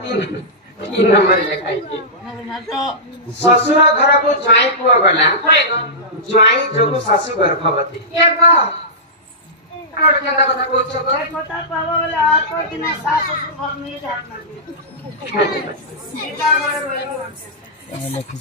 तीन नंबर लिखाई थी ससुर घर को ज्वाई पुआ गला ज्वाई जोगु सासु गर्भवती ये का और केंदा कथा कहछ को पता पावा वाला आतो दिन सास ससुर घर में जाना सीता घर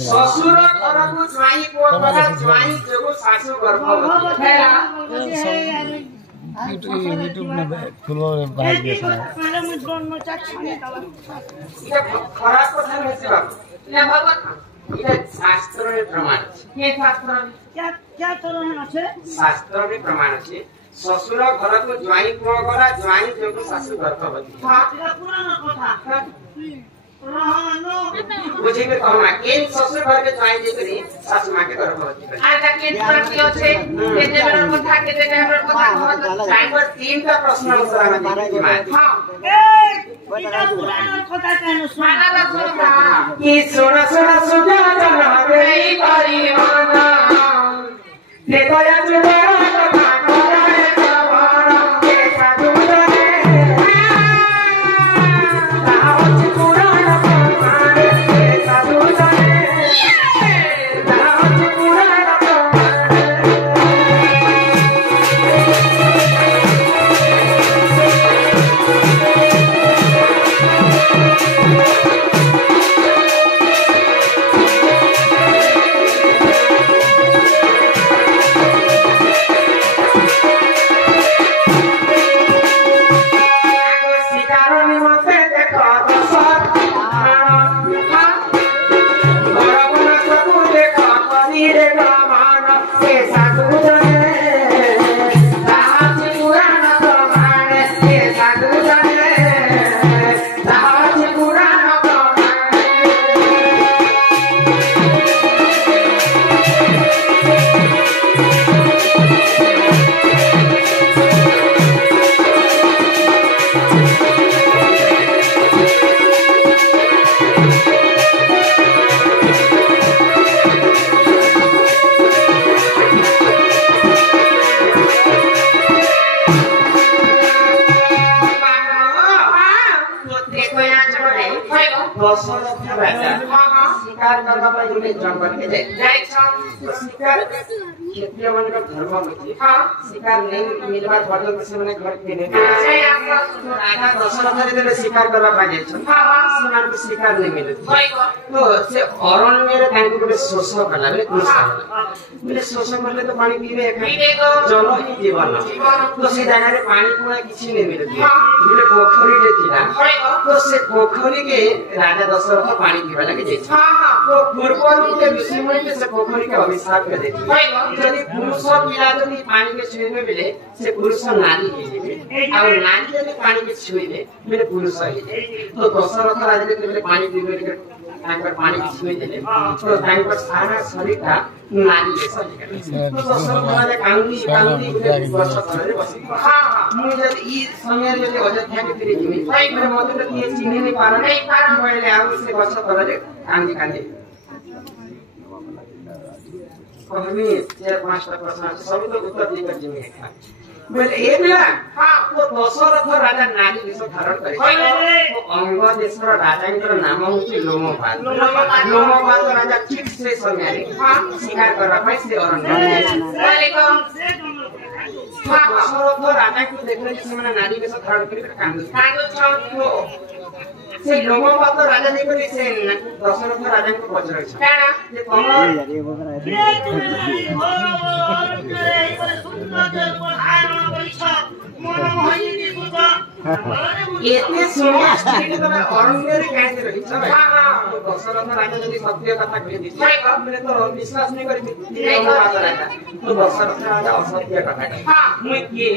ससुर घर को ज्वाई पुआ गला ज्वाई जोगु सासु गर्भवती YouTube में फुलो बाहर गया पहले मुझ दोनों चाचने का ये खराब कथा नहीं से बाबू ले भगत ये शास्त्र में प्रमाण ये शास्त्र क्या क्या तो रहन আছে शास्त्र में प्रमाण है ससुर घर को ज्वाई पुआ गला ज्वाई जोगु सासु गर्भवती हां ये पुराना कथा रहनो बुझे के कहना केन ससुर घर के ज्वाई जेकरी सासु मां के गर्भवती बनी आज के प्रति আছে केते बेर कथा केते बेर कथा टाइम पर तीन का प्रश्न उत्तर आना चाहिए हां ए पुराना कथा कहनो माना ला सुना कि सोना सोना सुना जना गई परिवाना देखो या जुड़ा कथा करे सवारा के साधु रे दावत पुराना प्रमाण के साधु रे दावत पुराना शिकार करना पर जुड़े जंगल के जाए शिकार क्षेत्रीय मन का धर्म होती हां शिकार नहीं मिलवा धर्म से मैंने घर के नहीं राजा दशरथ ने शिकार करवा पाए हां सीमान को शिकार नहीं मिले तो से अरण्य रे तांको को शोष करला बोले शोष करले तो पानी पीबे जल ही जीवन तो से जगह रे पानी पुआ किछि नहीं मिले बोले पोखरी रे थिला तो से पोखरी के राजा दशरथ पानी पीबा लगे जाय तो पूर्व के ऋषिमुनि के से पोखरी के अभिशाप कर देती यदि पुरुष पिला यदि पानी के छुईबे बेले से पुरुष नारी हेबे और नारी यदि पानी के छुईबे बेले पुरुष हेबे तो दशरथ राजा के बेले पानी पीबे के तांकर पानी के छुई देले तो तांकर सारा शरीर का नारी जैसा दिखे तो दशरथ राजा कांदी वर्ष करे बसी हां मुझे ई समय यदि अयोध्या के फिर जिमी मेरे मत तो ये चिन्ह नहीं पा रहा नहीं कारण पहले आउ से वर्ष करे कांदी कांदी कहमी चार पांचटा प्रश्न सभी तो उत्तर देकर जिम्मे है बोले ए ना हां तो दशरथ राजा नारी विषय धारण करे तो अंग देशर राजांकर नाम होची लोमपाल लोमपाल राजा ठीक से समय हां शिकार करबा पाई से अरण्य वालेकुम हां दशरथ राजा को देखले जे समय नारी विषय धारण करी कांदो से लोमपाल राजा नहीं करी से दशरथ राजा को पचरै छ काना जे इतने सुनिया स्त्री तो अरण्य रे काहे रही छ हां दशरथ राजा यदि सत्य कथा कहि दी मैंने तो विश्वास नहीं करी नहीं बात राजा तो दशरथ राजा असत्य कथा कहि हां मु के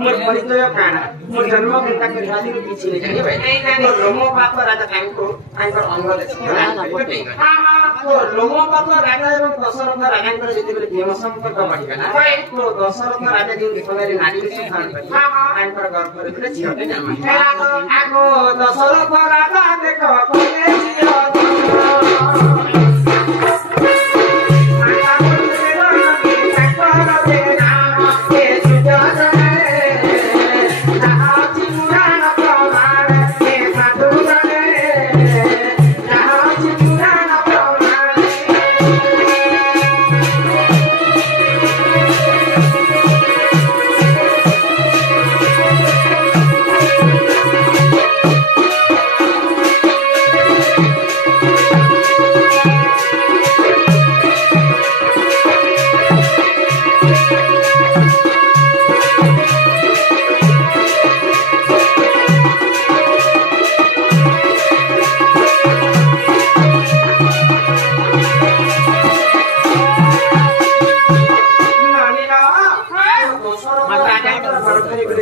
मोर परिचय काना मोर जन्म कोटा के राजा के पीछे ले जानी भाई तो लोमपाल राजा तांको तांकर अंग देश हां तो लोमपाल राजा एवं दशरथ राजा के जति बेले प्रेम संपर्क बढ़ी गला तो दशरथ राजा दिन देखले नारी के धारण करी हां तांकर गर्भ रे छियटे आगो दशरथ राजा देखो कोने छियो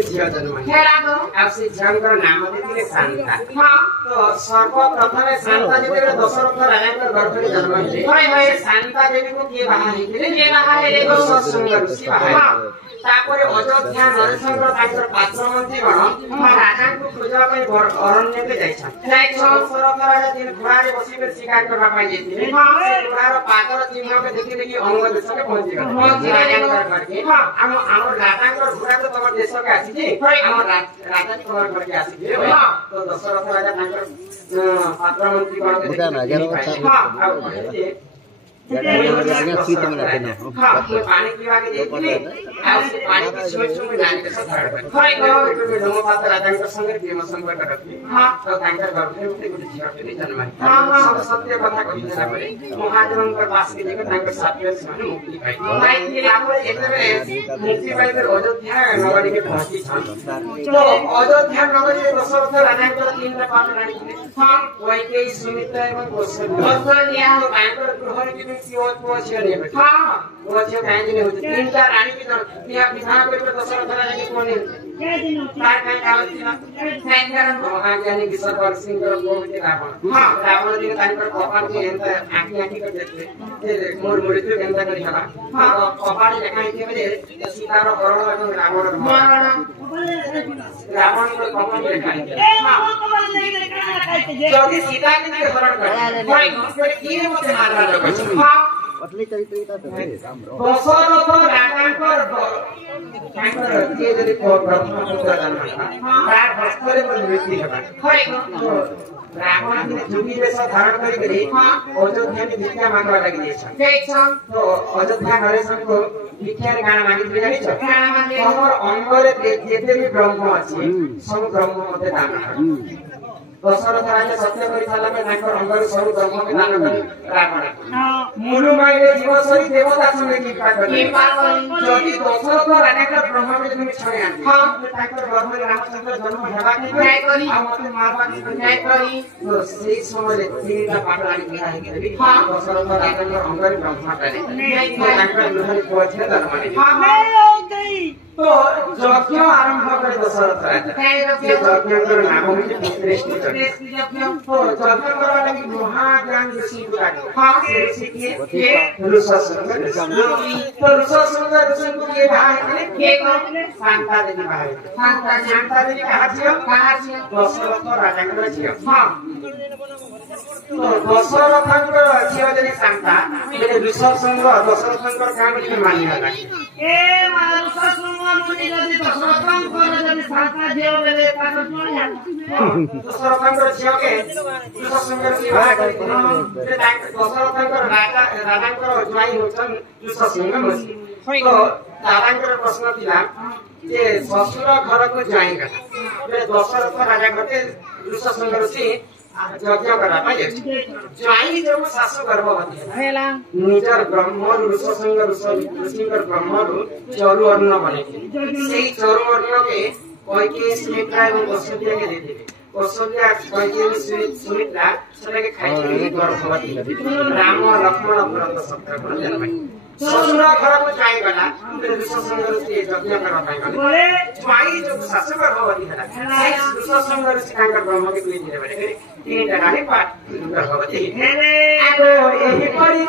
ଝିଅ ଜନ୍ମ ହେଇଛି। ହେଲାଗୋ ଆଉ ସେ ଝିଅଙ୍କର ନାମ ଦେଇଥିଲେ ଶାନ୍ତା। ହଁ ତ ସର୍ବପ୍ରଥମେ ଶାନ୍ତା ଯେତେବେଳେ ଦଶରଥ ରାଜାଙ୍କ ଗର୍ଭରେ ଜନ୍ମ ହେଇଥିଲେ ହଏ ହଏ ଶାନ୍ତା ଦେବୀଙ୍କୁ କିଏ ବାହା ହେଇଥିଲେ? କିଏ ବାହା ହେଲେ ଗୋ? ଶୃଙ୍ଗ ଋଷି ବାହା ହେଇଥିଲେ। ତାପରେ ଅଯୋଧ୍ୟା ନରେଶଙ୍କର ତାଙ୍କର ପାତ୍ରମନ୍ତ୍ରୀଗଣ ରାଜାଙ୍କୁ ଖୋଜିବା ପାଇଁ ଅରଣ୍ୟକୁ ଯାଇଛନ୍ତି। ଦଶରଥ ରାଜା ଦିନ ଘୋଡ଼ାରେ ବସିବେ ଶିକାର କରିବା ପାଇଁ ଯାଇଥିଲେ। ସେ ଘୋଡ଼ାର ପାଦର ଚିହ୍ନକୁ ଦେଖି ଦେଖି ଅଙ୍ଗ ଦେଶରେ ପହଞ୍ଚିଗଲେ। ଆମ ରାଜାଙ୍କର ଘୋଡ଼ା ତ ତମ ଦେଶକୁ ଆସିଛି, ଆମ ରାଜା ତମର ଘରକୁ ଆସିଥିଲେ। ତ ଦଶରଥ ରାଜା ତାଙ୍କର ପାତ୍ରମନ୍ତ୍ରୀଗଣକୁ ଆଉ କହିଲେ ପାଣି ପିଇବାକୁ ଯାଇଥିଲେ ଆଉ ସେ ପାଣି ରାଜାଙ୍କ ସଙ୍ଗେ ପ୍ରେମ ସମ୍ପର୍କ ରଖିଲେ। ତ ତାଙ୍କର ଗର୍ଭରେ ଗୋଟେ ଝିଅ ଜନ୍ମ ସତ୍ୟ କଥା କହିଦେଲା ପରେ ମହାଦେବଙ୍କ ପାଶରେ ଯାଇକି ତାଙ୍କ ସାଥିରେ ସେମାନେ ମୁକ୍ତି ପାଇଥିଲେ। ତାପରେ ଯେତେବେଳେ ମୁକ୍ତି ପାଇଲେ ଅଯୋଧ୍ୟା ନଗରୀରେ ପହଞ୍ଚିଛନ୍ତି। ତ ଅଯୋଧ୍ୟା ନଗରୀରେ ଦଶରଥ ରାଜାଙ୍କର ତିନିଟା ପାଠ ଆଣିଥିଲେ। କୈକେୟୀ, ସୁମିତ୍ରା ଏବଂ କୌଶଲ୍ୟା। ତାଙ୍କର ଗୃହରେ କିନ୍ତୁ ପୁଅ ଝିଅ ନେବେ। ପୁଅ ଝିଅ କାହିଁକି ନେଉଛି? ତିନିଟା ରାଣୀ ବିବାହ କରିବେ ଦଶରଥ ରାଜାଙ୍କୁ ପୁଅ ନେଉଛି। ତାର କାହିଁ କାରଣ ଥିଲା? ମହାଜ୍ଞାନୀ ବିଶ୍ୱକର୍ମା ସିଂହଙ୍କର ପୁଅ ହଉଛି ରାବଣ। ରାବଣ ଦିନ ତାଙ୍କର କପାଳକୁ ଏନ୍ତା ଆଙ୍କି ଆଙ୍କି କରି ଦେଇଥିଲେ ମୋର ମୃତ୍ୟୁ କେନ୍ତା କରି ହେଲା। କପାଳ ଲେଖା ହେଇଥିବେ ଯେ ସୀତାର ହରଣ ଏବଂ ରାବଣର ମରଣ। ରାବଣଙ୍କର କପାଳ ଲେଖା ହେଇଥିଲା। ଯଦି ସୀତାকে ଯଦି ହରଣ କରେ କିଏ ମତେ ମାରବା ଲାଗୁଛି? ଦଶରଥ ରାଜାଙ୍କର କିଏ ଯଦି ବ୍ରହ୍ମପୁତ୍ର ଜନ୍ମ ହେଲା ତାର ହସ୍ତରେ ମୃତ୍ୟୁ ହେବା। ରାବଣ ଯୋଗୀ ବେଶ ଧାରଣ କରିକରି ଅଯୋଧ୍ୟାରେ ଭିକ୍ଷା ମାଗବା ଲାଗି ଯାଇଛନ୍ତି। ତ ଅଯୋଧ୍ୟା ନରେଶଙ୍କୁ ଭିକ୍ଷାରେ କାଣା ମାଗିଥିଲେ ଜାଣିଛ? ତମର ଅଙ୍ଗରେ ଯେତେ ବି ବ୍ରହ୍ମ ଅଛି ସବୁ ବ୍ରହ୍ମ ମତେ ଦାନ କର। ଦଶରଥ ରାଜା ସତ୍ୟ କରି ସାରିଲା ପରେ ତାଙ୍କର ଅଙ୍ଗରୁ ସବୁ ବ୍ରହ୍ମକୁ ଦାନ କରି ରାବଣ ମୁଳୁ ମାଇଲେ ଜୀବ ସରି ଦେବତା ସଙ୍ଗେ କୃପା କଲେ। ଯଦି ଦଶରଥ ରାଜାଙ୍କର ବ୍ରହ୍ମକୁ ଯଦି ଛାଡ଼ି ଆଣିବେ ତାଙ୍କର ଗର୍ଭରେ ରାମଚନ୍ଦ୍ର ଜନ୍ମ ହେବା କି ଆଉ ମତେ ମାରବା କରି ସେଇ ସମୟରେ ତିନିଟା ପାଠ ଆଣି ବିହା ହେଇଥିଲେ ଦଶରଥ ରାଜାଙ୍କ ଅଙ୍ଗରେ ବ୍ରହ୍ମଟା ତାଙ୍କର ଗୃହରେ ପୁଅ ଝିଅ ଜନ୍ମ ନେଇଥିଲେ। ତ ଯଜ୍ଞ ଆରମ୍ଭ କରି ଦଶରଥ ରାଜା ଯଜ୍ଞଙ୍କର ନାମ ହଉଛି ପୁତ୍ରେଷ୍ଟି ଯଜ୍ଞ। ଯଜ୍ଞ କରିବା ଲାଗି ମହାଜ୍ଞାନ ଋଷିଙ୍କୁ ଡାକିଲେ। ଋଷି କିଏ? ଋଷଶୃଙ୍ଗ ଋଷି। ତ ଋଷଶୃଙ୍ଗ ଋଷିଙ୍କୁ କିଏ ବାହା ହେଇଥିଲେ? ଶାନ୍ତା ଦେବୀ ବାହା ହେଇଥିଲେ। ଶାନ୍ତା ଦେବୀ କାହା ଝିଅ? ଦଶରଥ ରାଜାଙ୍କର ଝିଅ। ଦଶରଥଙ୍କର ଝିଅ ଯଦି ଶାନ୍ତା ହେଲେ ଋଷଶୃଙ୍ଗ ଦଶରଥଙ୍କର କାହା ବୋଲି ମାନିଗଲା। ଦଶରଥଙ୍କର ଝିଅକେ ଋଷଶୃଙ୍ଗର ବିବାହ କରିଥିଲେ। ଦଶରଥଙ୍କର ରାଜାଙ୍କର ଜ୍ୱାଇଁ ହେଉଛନ୍ତି ଋଷଶୃଙ୍ଗ ଋଷି। ତ ଦାଦାଙ୍କର ପ୍ରଶ୍ନ ଥିଲା ଯେ ଶ୍ୱଶୁର ଘରକୁ ଜ୍ୱାଇଁ ଗଲା ଦଶରଥ ରାଜା ଘରେ ଋଷଶୃଙ୍ଗ ଋଷି ଯଜ୍ଞ କରିବା ପାଇଁ ଜ୍ୱାଇଁ ଯୋଉ ଶାଶୁ ଗର୍ଭବତୀ ହେଲା ନିଜର ବ୍ରହ୍ମରୁ ଋଷଶୃଙ୍ଗ ଋଷିଙ୍କର ବ୍ରହ୍ମରୁ ଚରୁ ଅନ୍ନ ବନେଇଥିଲେ। ସେଇ ଚରୁ ଅନ୍ନକେ କୈକେୟୀ, ସୁମିତ୍ରା ଏବଂ କୌଶଲ୍ୟାକେ ଦେଇଥିଲେ। କୌଶଲ୍ୟା, କୈକେୟୀ, ସୁମିତ୍ରା ସେଟାକେ ଖାଇଥିଲେ ଗର୍ଭବତୀ ହେଲେ। ରାମ, ଲକ୍ଷ୍ମଣ, ଭରତ, ଶତ୍ରୁଘ୍ନ ଜନ୍ମ ଶ୍ୱଶୁର ଘରକୁ ଜ୍ୱାଇଁ ଗଲା ଋଷଶୃଙ୍ଗ ଋଷି ଯଜ୍ଞ କରିବା ପାଇଁ ଗଲେ। ଜ୍ୱାଇଁ ଯୋଉ ଶାଶୁ ଗର୍ଭବତୀ ହେଲା ସେଇ ଋଷଶୃଙ୍ଗ ଋଷି ତାଙ୍କର ବ୍ରହ୍ମକେ ଦେଇଥିଲେ ବୋଲି ତିନିଟା ରାଣୀ ଗର୍ଭବତୀ ଏହିପରି